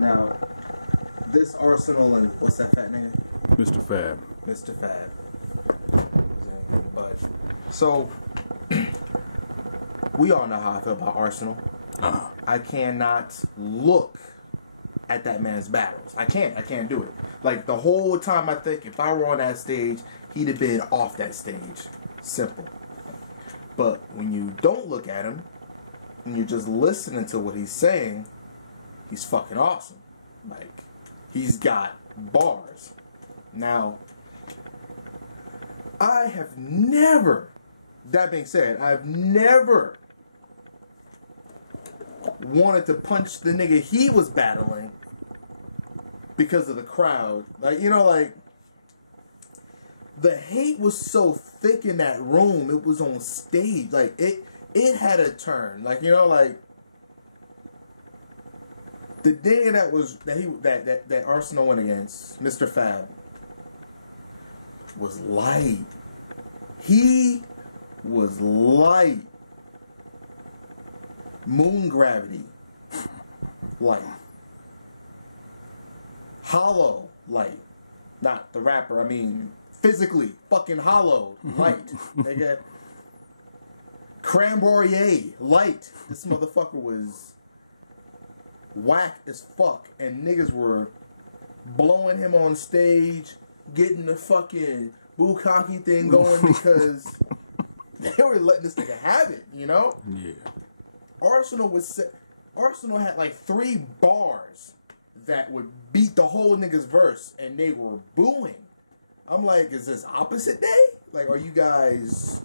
Now, this Arsonal and what's that fat nigga? Mistah F.A.B. Mistah F.A.B. But so we all know how I feel about Arsonal. I cannot look at that man's battles. I can't do it. Like the whole time I think if I were on that stage, he'd have been off that stage. Simple. But when you don't look at him and you're just listening to what he's saying, he's fucking awesome. Like, he's got bars. Now, I have never, that being said, I've never wanted to punch the nigga he was battling because of the crowd. Like, you know, like, the hate was so thick in that room. It was on stage. Like, it had a turn. Like, you know, like, the day that Arsonal went against Mistah F.A.B was light. He was light. Moon gravity, light. Hollow, light. Not the rapper, I mean physically fucking hollow, light. Nigga. Cranberry, light. This motherfucker was whack as fuck, and niggas were blowing him on stage, getting the fucking bukkake thing going because they were letting this nigga have it, you know? Yeah. Arsonal had like 3 bars that would beat the whole nigga's verse, and they were booing. I'm like, is this opposite day? Like, are you guys,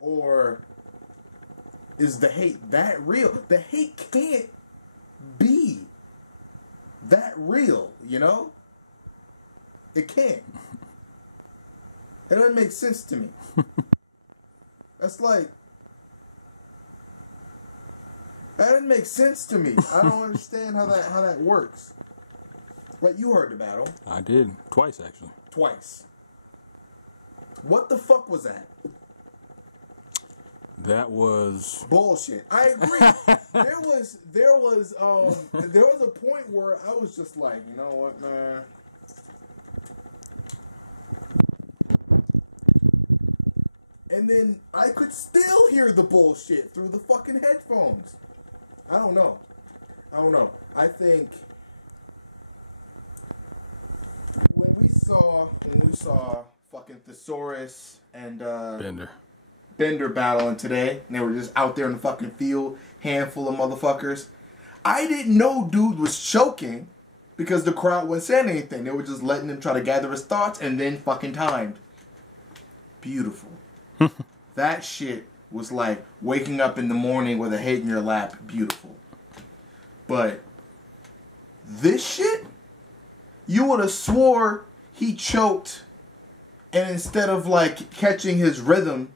or is the hate that real? The hate can't be that real, you know? It can't. It doesn't make sense to me. That's like, that doesn't make sense to me. I don't understand how that works. Like, you heard the battle. I did. Twice, actually. Twice. What the fuck was that? That was bullshit. I agree. there was a point where I was just like, you know what, man? And then I could still hear the bullshit through the fucking headphones. I don't know. I think when we saw fucking Thesaurus and Bender battling today, and they were just out there in the fucking field, handful of motherfuckers. I didn't know dude was choking because the crowd wasn't saying anything. They were just letting him try to gather his thoughts and then fucking timed. Beautiful. That shit was like waking up in the morning with a hate in your lap. Beautiful. But this shit, you would have swore he choked, and instead of like catching his rhythm,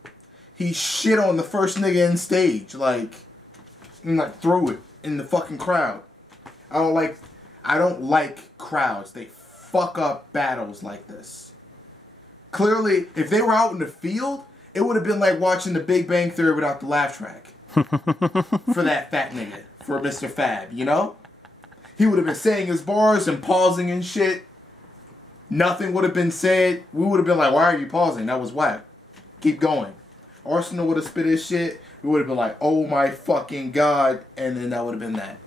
he shit on the first nigga in stage, like, and like threw it in the fucking crowd. I don't like crowds. They fuck up battles like this. Clearly, if they were out in the field, it would have been like watching The Big Bang Theory without the laugh track. For that fat nigga, for Mistah F.A.B, you know? He would have been saying his bars and pausing and shit. Nothing would have been said. We would have been like, why are you pausing? That was whack. Keep going. Arsonal would have spit his shit. We would have been like, oh my fucking god. And then that would have been that.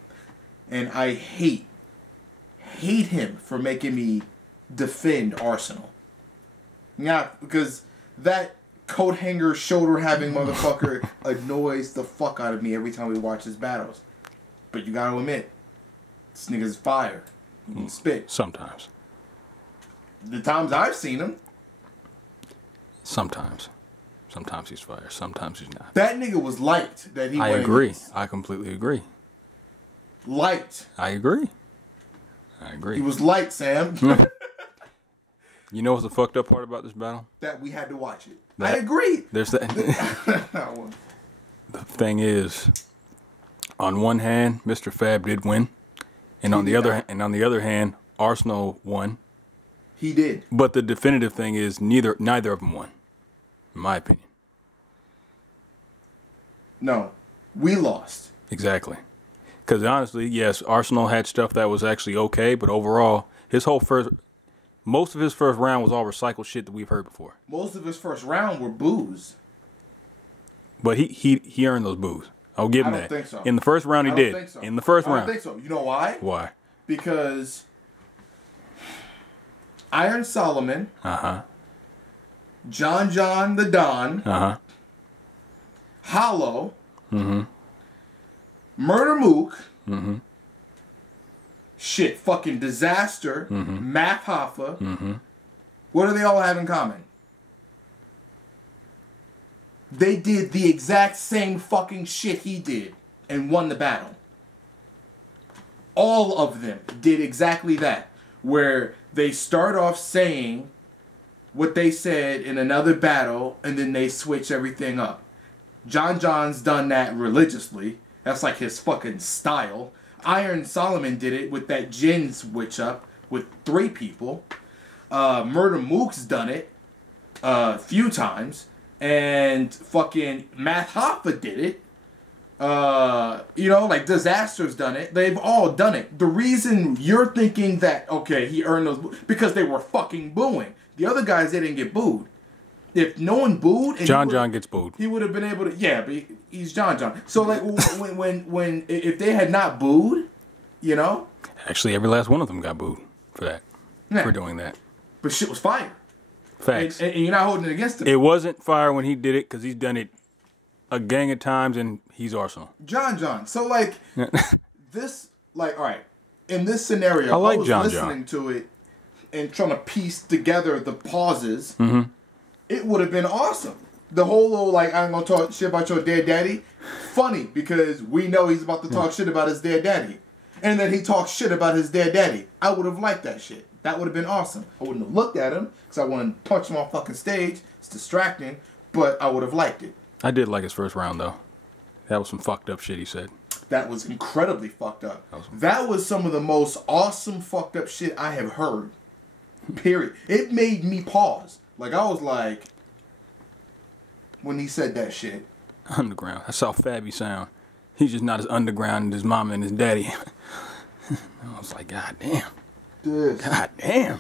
And I hate him for making me defend Arsonal. Yeah, because that coat hanger, shoulder having motherfucker annoys the fuck out of me every time we watch his battles. But you gotta admit, this nigga's fire. He can spit. Sometimes. The times I've seen him. Sometimes. Sometimes he's fire. Sometimes he's not. That nigga was light. I agree. I completely agree. Light. I agree. He was light, Sam. You know what's the fucked up part about this battle? That we had to watch it. I agree. There's that. The thing is, on one hand, Mistah F.A.B did win, and on the other hand, Arsonal won. He did. But the definitive thing is neither of them won, in my opinion. No, we lost. Exactly. Because honestly, yes, Arsonal had stuff that was actually okay, but overall, most of his first round was all recycled shit that we've heard before. Most of his first round were boos. But he earned those boos. I'll give him that. I don't think so. In the first round, he did. Think so. In the first round. I don't think so. You know why? Why? Because Iron Solomon, John the Don, Hollow, Murder Mook, shit, fucking Disaster, Math Hoffa. What do they all have in common? They did the exact same fucking shit he did and won the battle. All of them did exactly that. Where they start off saying what they said in another battle and then they switch everything up. John's done that religiously. That's like his fucking style. Iron Solomon did it with that Jin switch up with 3 people. Murder Mook's done it a few times. And fucking Math Hoffa did it. Like Disaster's done it. They've all done it. The reason you're thinking that, okay, he earned those, because they were fucking booing. The other guys, they didn't get booed. If no one booed, and John gets booed. He would have been able to. Yeah, but he's John. So like when if they had not booed, Actually, every last one of them got booed for that. Yeah. For doing that. But shit was fire. Facts. And you're not holding it against him. It wasn't fire when he did it because he's done it a gang of times and he's Arsonal. John. So like this, like, all right, in this scenario, I was listening to it and trying to piece together the pauses. It would have been awesome. The whole little, like, I'm gonna talk shit about your dead daddy. Funny because we know he's about to talk shit about his dead daddy. And then he talks shit about his dead daddy. I would have liked that shit. That would have been awesome. I wouldn't have looked at him because I wouldn't punch him on fucking stage. It's distracting, but I would have liked it. I did like his first round, though. That was some fucked up shit he said. That was incredibly fucked up. That was some of the most awesome fucked up shit I have heard. Period. It made me pause. Like, I was like, when he said that shit. Underground. That's how F.A.B sound. He's just not as underground as his mama and his daddy. I was like, God damn. Dude. God damn.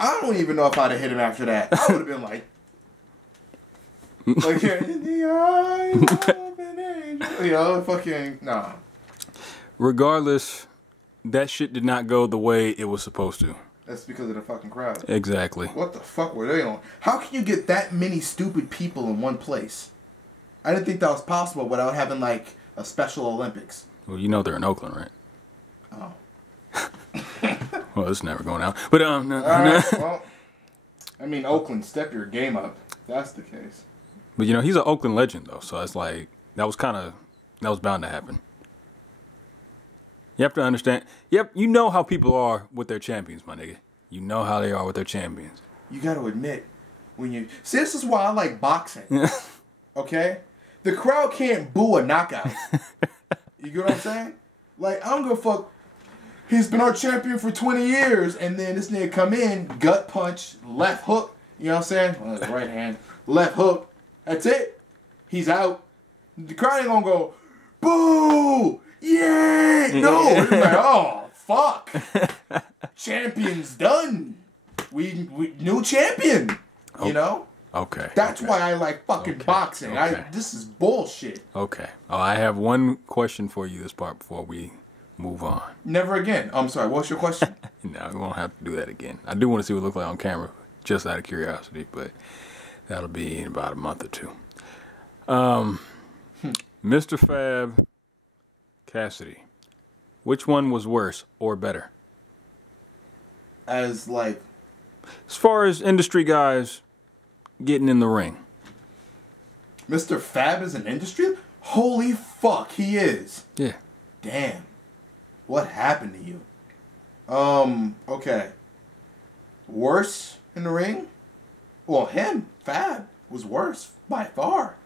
I don't even know if I'd have hit him after that. I would have been like in the eyes of an angel. Fucking, nah. Regardless, that shit did not go the way it was supposed to. That's because of the fucking crowd. Exactly. What the fuck were they on? How can you get that many stupid people in one place? I didn't think that was possible without having, like, a Special Olympics. Well, they're in Oakland, right? Oh. Well, it's never going out. But, no. Right, well, I mean, Oakland, step your game up. That's the case. But, he's an Oakland legend, though. So it's like, that was bound to happen. You have to understand. Yep, you know how people are with their champions, my nigga. You know how they are with their champions. You got to admit, see, this is why I like boxing. Okay? The crowd can't boo a knockout. You get what I'm saying? Like, I don't give a fuck. He's been our champion for 20 years, and then this nigga come in, gut punch, left hook. You know what I'm saying? Well, his right hand, left hook. That's it. He's out. The crowd ain't gonna go, boo! Yeah! No! It's like, oh, fuck. Champion's done. We new champion. You know? Okay. That's why I like fucking boxing. Okay. This is bullshit. Okay. Oh, I have one question for you this part before we move on. Never again. I'm sorry. What's your question? No, we won't have to do that again. I do want to see what it looks like on camera, just out of curiosity, but that'll be in about a month or two. Mr. F.A.B, Cassidy. Which one was worse or better? As far as industry guys getting in the ring. Mr. F.A.B is an industry? Holy fuck, he is. Yeah. Damn. What happened to you? Okay. Worse in the ring? Well, F.A.B was worse by far.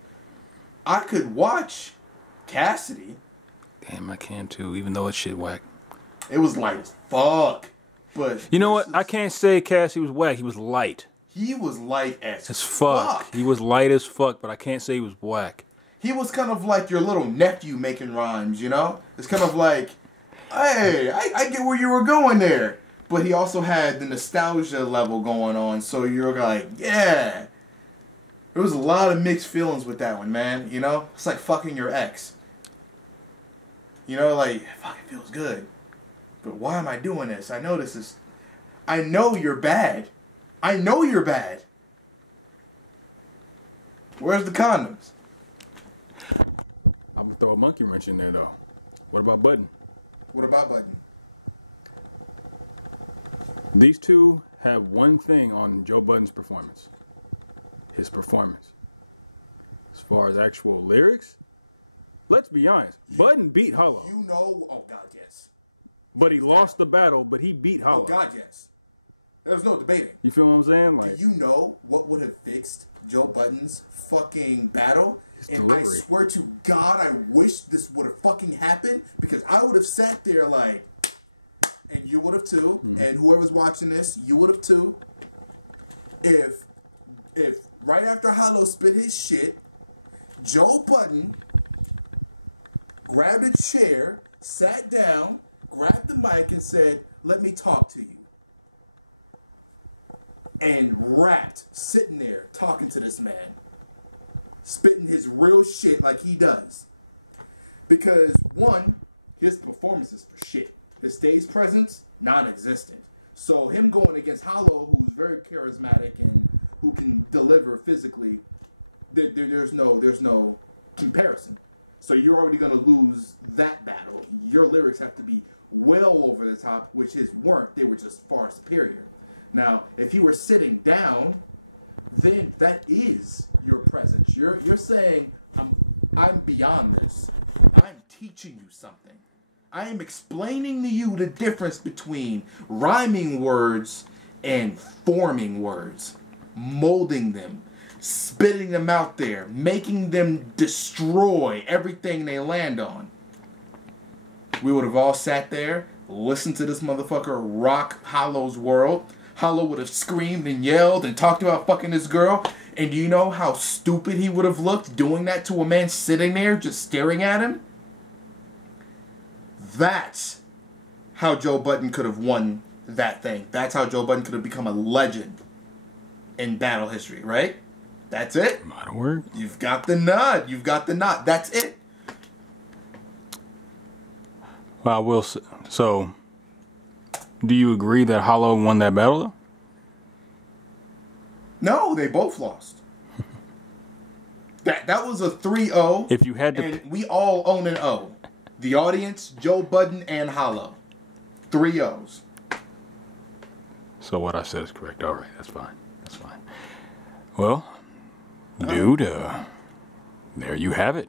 I could watch Cassidy. Damn, I can too, even though it's shit whack. It was light as fuck. But you know what? I can't say Cassidy was whack. He was light. He was light as fuck. He was light as fuck, but I can't say he was whack. he was kind of like your little nephew making rhymes, you know? It's kind of like, hey, I get where you were going there. But he also had the nostalgia level going on, so you're like, yeah. There was a lot of mixed feelings with that one, man, you know? It's like fucking your ex. You know, like, fuck, it feels good. But why am I doing this? I know this is... I know you're bad. I know you're bad. Where's the condoms? I'm going to throw a monkey wrench in there, though. What about Budden? What about Budden? These two have one thing on Joe Budden's performance. His performance. As far as actual lyrics, let's be honest. Budden beat Hollow. You know, oh God, yes. But he lost the battle, but he beat Hollow. Oh God, yes. There's no debating. You feel what I'm saying? Like, do you know what would have fixed Joe Budden's fucking battle? His And delivery. I swear to God, I wish this would have fucking happened, because I would have sat there like, and you would have too, and whoever's watching this, you would have too. If right after Hollow spit his shit, Joe Budden grabbed a chair, sat down, grabbed the mic, and said, "Let me talk to you." And rapped, sitting there, talking to this man. Spitting his real shit like he does. Because, one, his performances for shit. His stage presence, non-existent. So him going against Hollow, who's very charismatic and who can deliver physically, there's no comparison. So you're already going to lose that battle. Your lyrics have to be well over the top, which his weren't. They were just far superior. Now, if you were sitting down, then that is your presence. You're saying, I'm beyond this. I'm teaching you something. I am explaining to you the difference between rhyming words and forming words. Molding them. Spitting them out there. Making them destroy everything they land on. We would have all sat there, listened to this motherfucker rock Hollow's world. Hollow would have screamed and yelled and talked about fucking this girl. And do you know how stupid he would have looked doing that to a man sitting there just staring at him? That's how Joe Budden could have won that thing. That's how Joe Budden could have become a legend in battle history, right? That's it. Might work. You've got the nod. You've got the nod. That's it. Well, I will say, so, do you agree that Hollow won that battle, though? No, they both lost. That was a 3-0. If you had to... And we all own an O. The audience, Joe Budden, and Hollow. 3 O's. So what I said is correct. All right, that's fine. That's fine. Well, dude, there you have it.